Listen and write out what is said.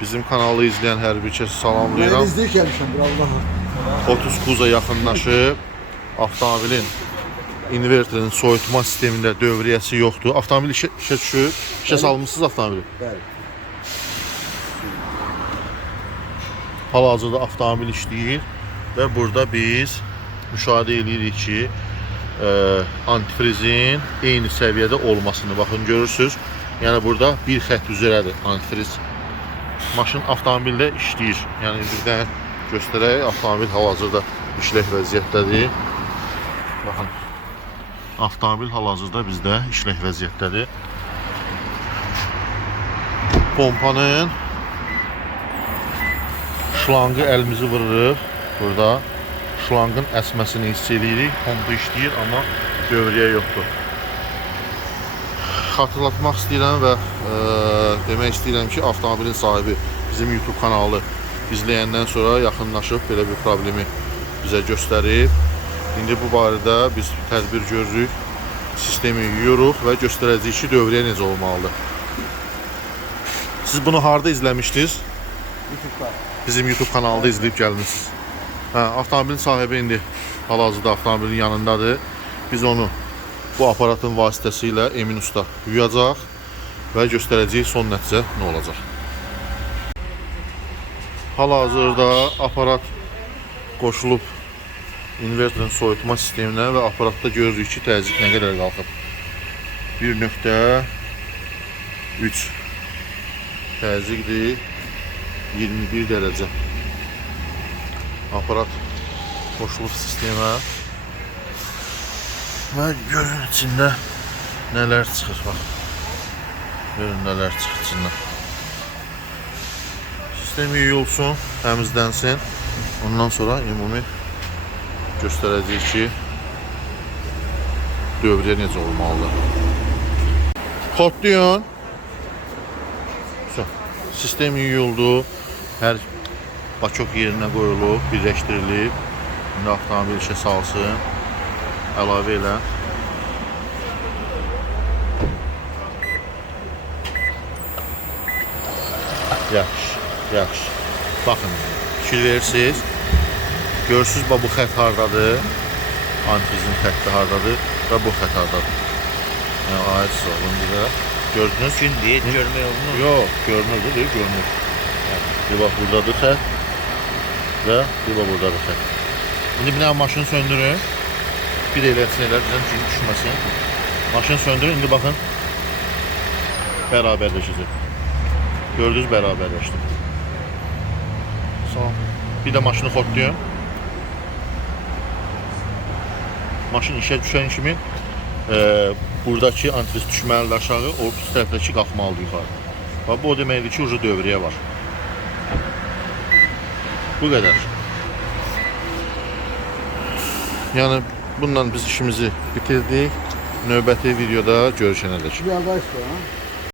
Bizim kanalı izleyen hər bir Ben salamlayıram. gelmişim bir Allah'a. 30 kuza yaxınlaşıb avtomobilin inverterin soyutma sistemində dövriyyəsi yoxdur. Avtomobil işə, işə düşüb, işə salmısınız avtomobili. Bəli. Hal-hazırda avtomobil işləyir və burada biz müşahidə edirik ki, e, antifrizin eyni səviyyədə olmasını baxın görürsüz. Yəni burada bir xətt üzrədir antifriz. Maşın avtomobildə işləyir. Yəni bir də göstərək, avtomobil hal-hazırda işlək vəziyyətdədir. Baxın. Avtomobil hal-hazırda bizdə işlək vəziyyətdədir. Pompanın şlangı əlimizi vururuq burada. Şlangın əsməsini hiss edirik. Pompa işləyir, amma dövriyyə yoxdur. Xatırlatmaq istəyirəm və e, demək istəyirəm ki, avtomobilin sahibi bizim YouTube kanalı izləyəndən sonra yaxınlaşıb belə bir problemi bizə göstərib. İndi bu barədə biz tədbir görürük, sistemi yuyuruq və göstərəcəyik ki, dövriyyə necə olmalıdır. Siz bunu harda izləmişdiniz? YouTube'da. Bizim YouTube kanalında izləyib gəlmisiniz. Hə, avtomobilin sahibi indi hal-hazırda avtomobilin yanındadır. Biz onu bu aparatın vasitəsilə Emin Usta yuyacaq və göstərəcəyik son nəticə nə olacaq. Hal-hazırda aparat qoşulub inverterin soyutma sisteminə və aparatda görürük ki, təzyiq nə qədər qalxıb. 1.3 təzyiqdir. 21 dərəcə. Aparat qoşulub sistemə. Və görün içində nələr çıxır bax. Görün neler çıktı içindən. Sistem iyi olsun, təmizlənsin. Ondan sonra ümumi göstərəcəyik ki, dövriyyə necə olmalıdır. Kodlayın. Sistem iyi oldu. Hər Bakok yerinə qoyulub, birləşdirilib. İndi avtomobil işə salsın. Əlavə elə Yaxşı, yaxşı. Baxın, fikir verirsiniz. Görürsüz bax bu xətt hardadır? Antifrizin xətti hardadır və bu xətt hardadır? Yəni aid olun bizə. Gördünüz ki, Diye görme yolunu. Yok, görünür değil, görünür. Bir bak buradadır xət və bir bak buradadır xət. İndi bir dənə maşını söndürün. Bir eləsin eləsin ki, düşməsin. Maşını söndürün, indi baxın. Bərabərləşəcək. Gördünüz bərabərləşdi. Sağ. Bir də maşını xotlayın. Maşın işə düşən kimi e, buradakı antifriz düşməlidir aşağı, o üst tərəfdəki qalxmalıdır yuxarı. Bax bu o deməkdir ki, ucu dövriyyə var. Bu qədər. Yəni bununla biz işimizi bitirdik. Növbəti videoda görüşənədək. Bir arkadaş var ha.